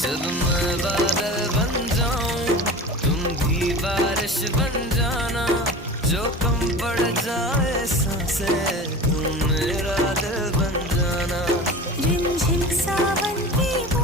जब मैं बादल बन जाऊं तुम भी बारिश बन जाना, जो कम पड़ जाए सांसें तुम मेरा दिल बन जाना। रिमझिम सावन की